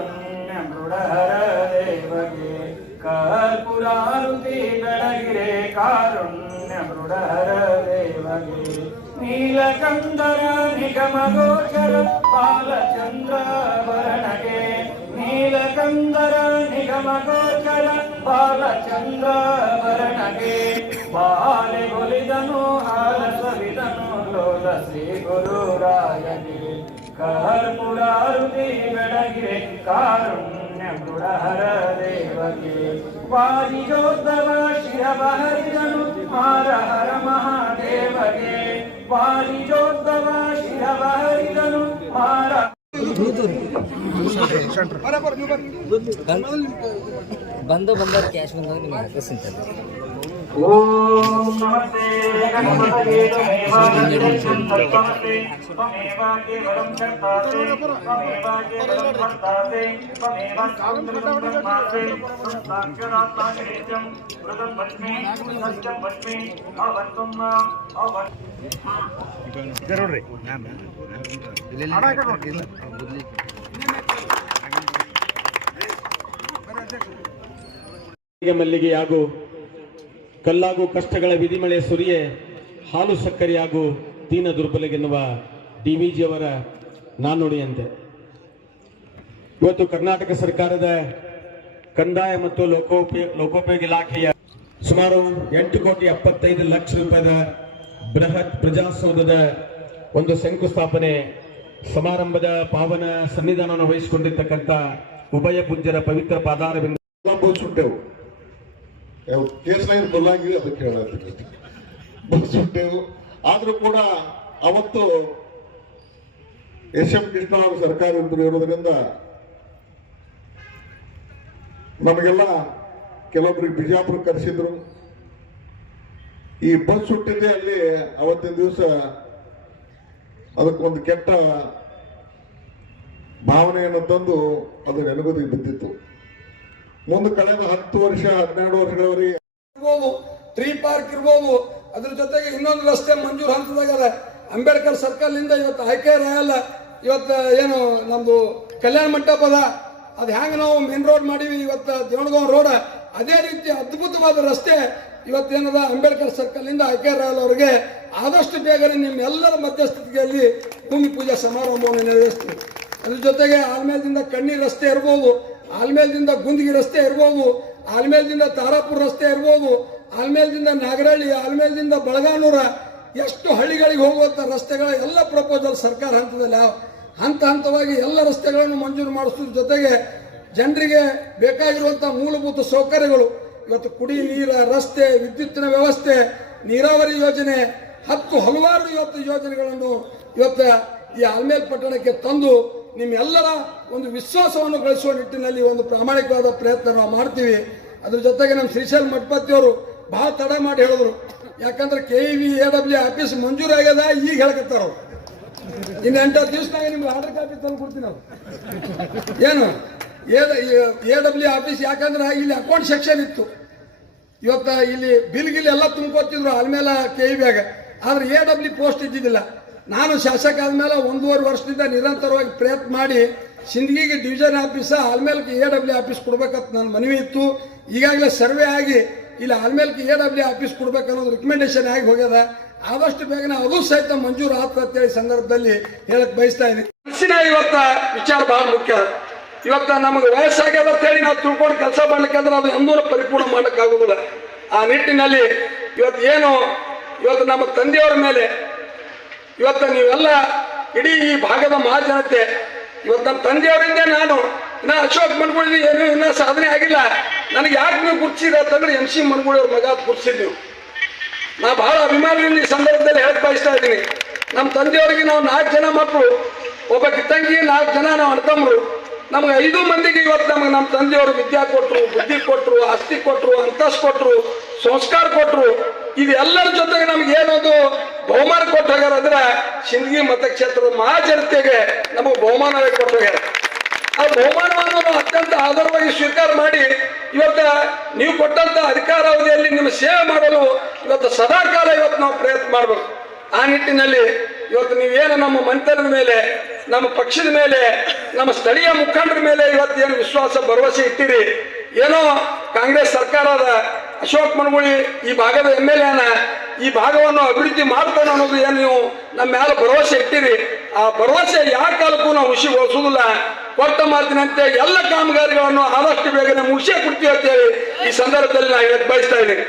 ಕಾರುಣ್ಯ ಮೃಡಹರ ದೇವಗೆ ಕರ್ಪೂರಾರುತಿ ಬೆಳಗಿರೆ ಕಾರುಣ್ಯ ಮೃಡಹರ ದೇವಗೆ ನೀಲಕಂದರ ನಿಗಮ ಗೋಚರ ಬಾಲಚಂದ್ರ ವರ್ಣಗೆ ನೀಲಕಂದರ ನಿಗಮ ಗೋಚರ ಬಾಲಚಂದ್ರ ವರ್ಣಗೆ ಬಾಲೆ ಗೊಲಿದನು ಹಾಲ ಸವಿದನು ಲೋಲ ಶ್ರೀ ಗುರುರಾಯಗೆ ಕರ್ಪೂರಾರುತಿ ಬೆಳಗಿರೆ ಕಾರುಣ್ಯ ಮೃಡಹರ ದೇವಗೆ ವಾರಿಜೋದ್ಭವ ಶಿರವ ಹರಿದನು ಹರ ಹರ ಮಹಾದೇವಗೆ ವಾರಿಜೋದ್ಭವ ಶಿರವ ಹರಿದನು ಹರ ಬಂದು ಬಂದವ್ರು ಕ್ಯಾಶ್ ಬಂದವ್ರು ನಿಮ್ಗೆ ಅಡ್ರೆಸ್ ಇಂಥದ್ದು. ಓಂ ನಮಸ್ತೆ ಗಣಪತಯೇ ನಮಃ ತ್ವಮೇವ ಕೇವಲಂ ಕರ್ತಾಸೆ ತ್ವಮೇವ ಕೇವಲಂ ಭರ್ತಾಸೆ ತ್ವಮೇವ ಸಾಕ್ಷಾತ್ ಬ್ರಹ್ಮಾಸೆ ಸಾಕ್ಷಾತ್ಮಾನೇತ್ಯಂ ವೃತಂ ವಚ್ಮಿ ಸತ್ಯಂ ವಚ್ಮಿ ಅವತ್ತಂ ಅವತ್ ಜರೂರಿ ಮಲ್ಲಿಗೆ ಹಾಗೂ ಕಲ್ಲಾಗು ಕಷ್ಟಗಳ ವಿಧಿಮಳೆ ಸುರಿಯೆ ಹಾಲು ಸಕ್ಕರೆಯಾಗು ದೀನ ದುರ್ಬಲಗೆನ್ನುವ DVಜಿಯವರ ನಾಣ್ಣುಡಿಯಂತೆ ಇವತ್ತು ಕರ್ನಾಟಕ ಸರ್ಕಾರದ ಕಂದಾಯ ಮತ್ತು ಲೋಕೋಪಯೋಗಿ ಇಲಾಖೆಯ ಸುಮಾರು 8,75,00,000 ರೂಪಾಯಿದ ಬೃಹತ್ ಪ್ರಜಾಸೌಧದ ಒಂದು ಶಂಕುಸ್ಥಾಪನೆ ಸಮಾರಂಭದ ಪಾವನ ಸನ್ನಿಧಾನವನ್ನು ವಹಿಸಿಕೊಂಡಿರ್ತಕ್ಕಂಥ ಉಭಯ ಪೂಜ್ಯರ ಪವಿತ್ರ ಪಾದಾರವಿಂದ ಸುಟ್ಟೆವು ಕೇಸನಾಗಿ ಬದಲಾಗಿ ಅದಕ್ಕೆ ಸುಟ್ಟೆವು. ಆದ್ರೂ ಕೂಡ ಅವತ್ತು SM ಕೃಷ್ಣ ಅವರು ಸರ್ಕಾರ ಇರೋದ್ರಿಂದ ನಮಗೆಲ್ಲ ಕೆಲವೊಬ್ಬರಿಗೆ ಬಿಜಾಪುರ ಕರೆಸಿದ್ರು. ಈ ಬಸ್ ಸುಟ್ಟಿದ್ದೆ ಅಲ್ಲಿ ಅವತ್ತಿನ ದಿವಸ ಅದಕ್ಕೊಂದು ಕೆಟ್ಟ ಭಾವನೆಯನ್ನು ತಂದು ಅದು ನೆನಗುದಿಗೆ ಬಿದ್ದಿತ್ತು. ಮುಂದೆ ಕಳೆದ 10 ವರ್ಷ 12 ವರ್ಷಗಳವರೆಗೆ ಇರ್ಬೋದು, ಟ್ರೀ ಪಾರ್ಕ್ ಇರ್ಬೋದು, ಅದ್ರ ಜೊತೆಗೆ ಇನ್ನೊಂದು ರಸ್ತೆ ಮಂಜೂರು ಹಂತದಾಗದ. ಅಂಬೇಡ್ಕರ್ ಸರ್ಕಲ್ ಇಂದ ಇವತ್ತು ಆಯ್ಕೆ ರಾಯಲ್ಲ, ಇವತ್ತು ಏನು ನಮ್ದು ಕಲ್ಯಾಣ ಮಂಟಪದ ಅದು ಹ್ಯಾಂಗ ನಾವು ಮೇನ್ ರೋಡ್ ಮಾಡೀವಿ ಇವತ್ತು ದೇವಣಗಾಂವ್ ರೋಡ್, ಅದೇ ರೀತಿ ಅದ್ಭುತವಾದ ರಸ್ತೆ ಇವತ್ತೇನದ ಅಂಬೇಡ್ಕರ್ ಸರ್ಕಲ್ ಇಂದ ಆಯ್ಕೆ ರಾಯಲ್ ಅವರಿಗೆ ಆದಷ್ಟು ಬೇಗನೆ ನಿಮ್ಮೆಲ್ಲರ ಮಧ್ಯಸ್ಥಿತಿಯಲ್ಲಿ ಭೂಮಿ ಪೂಜಾ ಸಮಾರಂಭವನ್ನು ನೆರವೇರಿಸ್ತೀವಿ. ಅದ್ರ ಜೊತೆಗೆ ಆಲ್ಮೇಲದಿಂದ ಕಣ್ಣಿ ರಸ್ತೆ ಇರ್ಬೋದು, ಆಲ್ಮೇಲದಿಂದ ಗುಂದಗಿ ರಸ್ತೆ ಇರ್ಬೋದು, ಆಲ್ಮೇಲದಿಂದ ತಾರಾಪುರ ರಸ್ತೆ ಇರ್ಬೋದು, ಆಲ್ಮೇಲದಿಂದ ನಾಗರಹಳ್ಳಿ, ಆಲ್ಮೇಲದಿಂದ ಬಳಗಾನೂರ, ಎಷ್ಟು ಹಳ್ಳಿಗಳಿಗೆ ಹೋಗುವಂಥ ರಸ್ತೆಗಳ ಎಲ್ಲ ಪ್ರಪೋಸಲ್ ಸರ್ಕಾರ ಹಂತದಲ್ಲಿ ಹಂತ ಹಂತವಾಗಿ ಎಲ್ಲ ರಸ್ತೆಗಳನ್ನು ಮಂಜೂರು ಮಾಡಿಸೋದ್ರ ಜೊತೆಗೆ ಜನರಿಗೆ ಬೇಕಾಗಿರುವಂಥ ಮೂಲಭೂತ ಸೌಕರ್ಯಗಳು ಇವತ್ತು ಕುಡಿ ನೀರ, ರಸ್ತೆ, ವಿದ್ಯುತ್ತಿನ ವ್ಯವಸ್ಥೆ, ನೀರಾವರಿ ಯೋಜನೆ, ಹಲವಾರು ಇವತ್ತು ಯೋಜನೆಗಳನ್ನು ಇವತ್ತು ಈ ಆಲ್ಮೇಲ್ ಪಟ್ಟಣಕ್ಕೆ ತಂದು ನಿಮ್ಮೆಲ್ಲರ ಒಂದು ವಿಶ್ವಾಸವನ್ನು ಗಳಿಸುವ ನಿಟ್ಟಿನಲ್ಲಿ ಒಂದು ಪ್ರಾಮಾಣಿಕವಾದ ಪ್ರಯತ್ನ ನಾವು ಮಾಡ್ತೀವಿ. ಅದ್ರ ಜೊತೆಗೆ ನಮ್ಮ ಶ್ರೀಶೈಲ ಮಠಪತಿಯವರು ಬಹಳ ತಡ ಮಾಡಿ ಹೇಳಿದ್ರು, ಯಾಕಂದ್ರೆ KEV AW ಆಫೀಸ್ ಮಂಜೂರಾಗ್ಯದ ಈಗ ಹೇಳ್ಕತ್ತಾರ. ಇನ್ನು 8 ದಿವಸನಾಗ ನಿಮ್ಗೆ ಆರ್ಡರ್ ಕಾಪಿ ತಂದು ಕೊಡ್ತೀನಿ. ನಾವು ಏನು AW ಆಫೀಸ್, ಯಾಕಂದ್ರೆ ಇಲ್ಲಿ ಅಕೌಂಟ್ ಸೆಕ್ಷನ್ ಇತ್ತು. ಇವತ್ತು ಇಲ್ಲಿ ಬಿಲ್ ಎಲ್ಲ ತುಂಬ್ಕೊತಿದ್ರು ಆಲ್ಮೇಲೆ KEVಯಾಗ, ಆದ್ರೆ AW ಪೋಸ್ಟ್ ಇದ್ದಿದ್ದಿಲ್ಲ. ನಾನು ಶಾಸಕ ಆದ್ಮೇಲೆ 1.5 ವರ್ಷದಿಂದ ನಿರಂತರವಾಗಿ ಪ್ರಯತ್ನ ಮಾಡಿ ಸಿಂದಗಿಗೆ ಡಿವಿಷನ್ ಆಫೀಸ ಆಲ್ಮೇಲ್ಗೆ AW ಆಫೀಸ್ ಕೊಡ್ಬೇಕಂತ ನನ್ನ ಮನವಿ ಇತ್ತು. ಈಗಾಗಲೇ ಸರ್ವೆ ಆಗಿ ಇಲ್ಲಿ ಆಲ್ಮೇಲ್ಗೆ AW ಆಫೀಸ್ ಕೊಡ್ಬೇಕನ್ನೋದು ರಿಕಮೆಂಡೇಶನ್ ಆಗಿ ಹೋಗ್ಯದ. ಆದಷ್ಟು ಬೇಗನೆ ಅದು ಸಹಿತ ಮಂಜೂರು ಆತ ಅಂತೇಳಿ ಸಂದರ್ಭದಲ್ಲಿ ಹೇಳಕ್ ಬಯಸ್ತಾ ಇದ್ದೀನಿ. ಇವತ್ತ ವಿಚಾರ ಬಹಳ ಮುಖ್ಯ. ಇವತ್ತ ನಮಗೆ ವಯಸ್ಸಾಗ್ಯದ ಅಂತೇಳಿ ನಾವು ತಿಳ್ಕೊಂಡು ಕೆಲಸ ಮಾಡ್ಲಿಕ್ಕಂದ್ರೆ ಅದು ಎಂದೂ ಪರಿಪೂರ್ಣ ಮಾಡಕ್ಕಾಗೋದಿಲ್ಲ. ಆ ನಿಟ್ಟಿನಲ್ಲಿ ಇವತ್ತು ನಮ್ಮ ತಂದೆಯವರ ಮೇಲೆ ಇವತ್ತು ನೀವೆಲ್ಲ ಇಡೀ ಈ ಭಾಗದ ಮಹಾಜನತೆ ಇವತ್ತು ನಮ್ಮ ತಂದೆಯವರಿಂದ ನಾನು ಇನ್ನ ಅಶೋಕ್ ಮನ್ಗುಳಿ ಏನು ಇನ್ನೂ ಸಾಧನೆ ಆಗಿಲ್ಲ. ನನಗೆ ಯಾಕೆ ನೀವು ಗುರ್ಸಿದ್ರೆ ಅಂತಂದ್ರೆ MC ಮನ್ಗುಳಿ ಅವ್ರ ಮಗ ಗುರ್ಸಿದ್ ನೀವು. ನಾ ಬಹಳ ಅಭಿಮಾನಿಯಿಂದ ಈ ಸಂದರ್ಭದಲ್ಲಿ ಹೇಳಕ್ ಬಯಸ್ತಾ ಇದ್ದೀನಿ. ನಮ್ಮ ತಂದೆಯವರಿಗೆ ನಾವು 4 ಜನ ಮಕ್ಕಳು, ಒಬ್ಬ ಕಿತ್ತಂಗಿ, 4 ಜನ ನಾವು ಅಣ್ತಮ್ಮರು. ನಮ್ಗೆ 5 ಮಂದಿಗೆ ಇವತ್ತು ನಮಗೆ ನಮ್ಮ ತಂದೆಯವರು ವಿದ್ಯಾ ಕೊಟ್ಟರು, ಬುದ್ಧಿ ಕೊಟ್ಟರು, ಆಸ್ತಿ ಕೊಟ್ಟರು, ಅಂತಸ್ತು ಕೊಟ್ಟರು, ಸಂಸ್ಕಾರ ಕೊಟ್ಟರು. ಇದೆಲ್ಲರ ಜೊತೆಗೆ ನಮ್ಗೆ ಏನೊಂದು ಬಹುಮಾನ ಕೊಟ್ಟು ಹೋಗ್ಯಾರ ಅಂದ್ರೆ ಸಿಂದಗಿ ಮತಕ್ಷೇತ್ರದ ಮಹಾಜನತೆಗೆ ನಮಗೆ ಬಹುಮಾನವೇ ಕೊಟ್ಟು ಹೋಗ್ಯಾರ. ಆ ಬಹುಮಾನವನ್ನು ಅತ್ಯಂತ ಆಧಾರವಾಗಿ ಸ್ವೀಕಾರ ಮಾಡಿ ಇವತ್ತು ನೀವು ಕೊಟ್ಟಂತ ಅಧಿಕಾರಾವಧಿಯಲ್ಲಿ ನಿಮ್ಮ ಸೇವೆ ಮಾಡಲು ಇವತ್ತು ಸದಾಕಾಲ ಇವತ್ತು ನಾವು ಪ್ರಯತ್ನ ಮಾಡಬೇಕು. ಆ ನಿಟ್ಟಿನಲ್ಲಿ ಇವತ್ತು ನೀವೇನು ನಮ್ಮ ಮಂತ್ರದ ಮೇಲೆ, ನಮ್ಮ ಪಕ್ಷದ ಮೇಲೆ, ನಮ್ಮ ಸ್ಥಳೀಯ ಮುಖಂಡರ ಮೇಲೆ ಇವತ್ತು ಏನು ವಿಶ್ವಾಸ ಭರವಸೆ ಇಟ್ಟಿರಿ, ಏನೋ ಕಾಂಗ್ರೆಸ್ ಸರ್ಕಾರದ ಅಶೋಕ್ ಮನಗುಳಿ ಈ ಭಾಗದ MLA ಈ ಭಾಗವನ್ನು ಅಭಿವೃದ್ಧಿ ಮಾಡ್ತಾನೆ ಅನ್ನೋದು ಏನು ನೀವು ನಮ್ಮ ಮೇಲೆ ಭರವಸೆ ಇಟ್ಟಿರಿ, ಆ ಭರವಸೆ ಯಾವ ಕಾಲಕ್ಕೂ ನಾವು ಹುಸಿಗೊಳಿಸುವುದಿಲ್ಲ. ಕೊಟ್ಟ ಮಾತಿನಂತೆ ಎಲ್ಲ ಕಾಮಗಾರಿಗಳನ್ನು ಆದಷ್ಟು ಬೇಗನೆ ಮುಗಿಸೇ ಕೊಡ್ತೀವಿ ಅಂತೇಳಿ ಈ ಸಂದರ್ಭದಲ್ಲಿ ನಾನು ಹೇಳಕ್ ಬಯಸ್ತಾ ಇದ್ದೀನಿ.